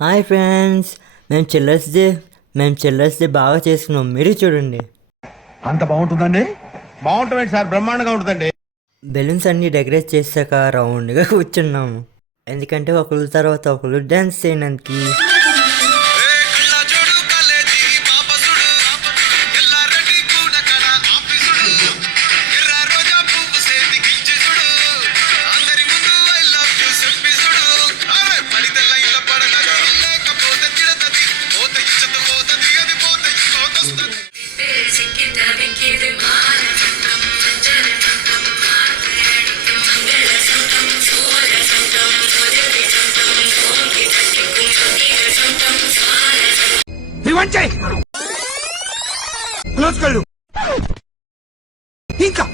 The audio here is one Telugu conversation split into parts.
హాయ్ ఫ్రెండ్స్, మేము చిల్డ్రన్స్ డే బాగా చేసుకున్నాం. మీరు చూడండి. అంత బాగుంటుందండి. బాగుంటుంది సార్, బ్రహ్మాండంగా ఉంటుందండి. బెలూన్స్ అన్నీ డెకరేట్ చేశాక రౌండ్గా కూర్చున్నాము. ఎందుకంటే ఒకరి తర్వాత ఒకరు డ్యాన్స్ చేయడానికి.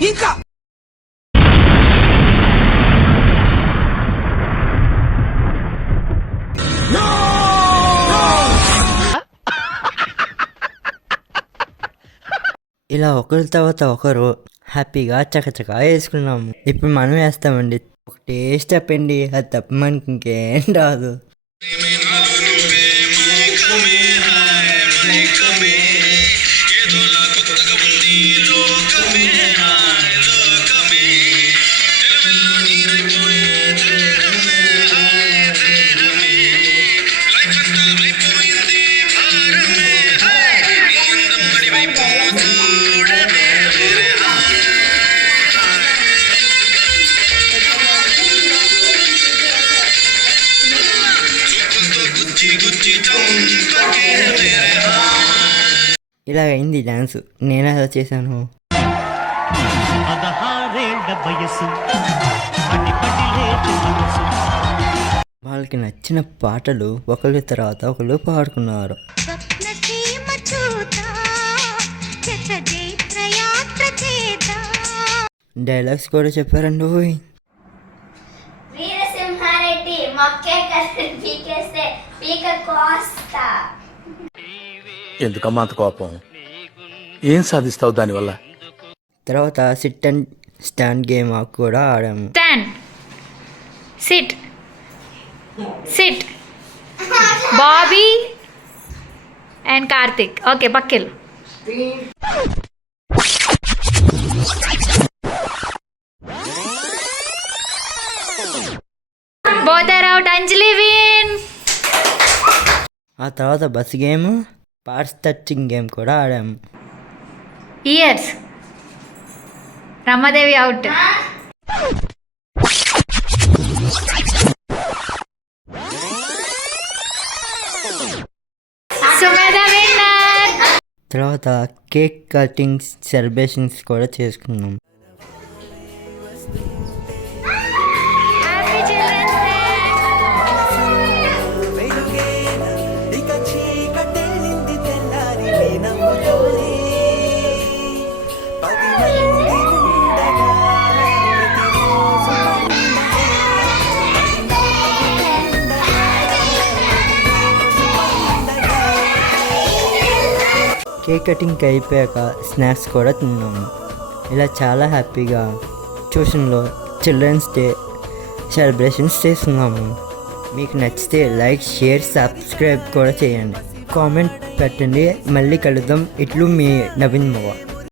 ఇంకా ఇలా ఒకరి తర్వాత ఒకరు హ్యాపీగా చకచకా వేసుకున్నాము. ఇప్పుడు మనం వేస్తామండి. ఒకటే స్టెప్ అండి, అది తప్ప మనకి ఇంకేం రాదు. ఇలా అయింది డ్యాన్స్. నేను అలా చేశాను. వాళ్ళకి నచ్చిన పాటలు ఒకరి తర్వాత ఒకరు పాడుకున్నారు. డైలాగ్స్ కూడా చెప్పారండి. ఎందుకమ్మా అంత కోపం? ఏం సాధిస్తావు దానివల్ల? తర్వాత సిట్ అండ్ స్టాండ్ గేమ్ కూడా ఆడాము. Stand, sit, sit, Bobby and Karthik. Okay, పక్కిల్. Both are out. Anjali win. ఆ తర్వాత bus game, parts touching game కూడా ఆడాము. Years. Ramadevi out. Sumedha winner. తర్వాత కేక్ కటింగ్ సెలబ్రేషన్స్ కూడా చేసుకున్నాం. కేక్ కటింగ్ అయిపోయాక స్నాక్స్ కూడా తిన్నాము. ఇలా చాలా హ్యాపీగా ట్యూషన్లో చిల్డ్రన్స్ డే సెలబ్రేషన్స్ చేస్తున్నాము. మీకు నచ్చితే లైక్, షేర్, సబ్స్క్రైబ్ కూడా చేయండి. కామెంట్ పెట్టండి. మళ్ళీ కలుద్దాం. ఇట్లు మీ నవీన్ మవ.